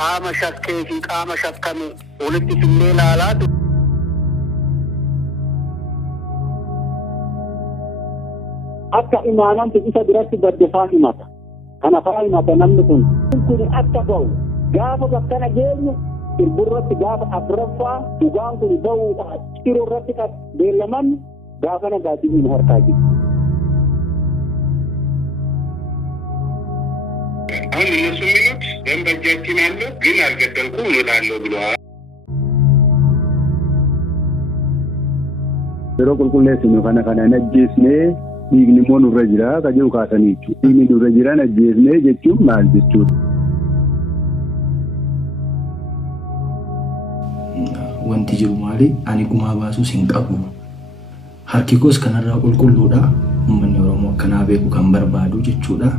قام شكي في قام شكمي ولدت في الليل على أكا إمانا تجيسا دراسي برد فاهمة أنا فاهمة نمتون كنت أكا بو جابوا بكنا جيني البرة جاب أبرفا وقام كنت بو تشيرو رتك بيلمن جابنا قادمين هرتاجي አሁን እነሱ የሚሉት ደንበጃችን አለ ግን አልገደልኩም እላለሁ ብለዋል። yeroo qulqulleessinu kana najjeesnee dhiigni immoo nurra jira kajuu kaasaniichu dhiigni nurra jira najjeesnee jechuun maal jechuudha. Wanti jiru maali ani gumaa baasuus hin qabu harki koos kanarraa qulqulluudha uummanni Oromoo akkanaa beeku kan barbaadu jechuudha.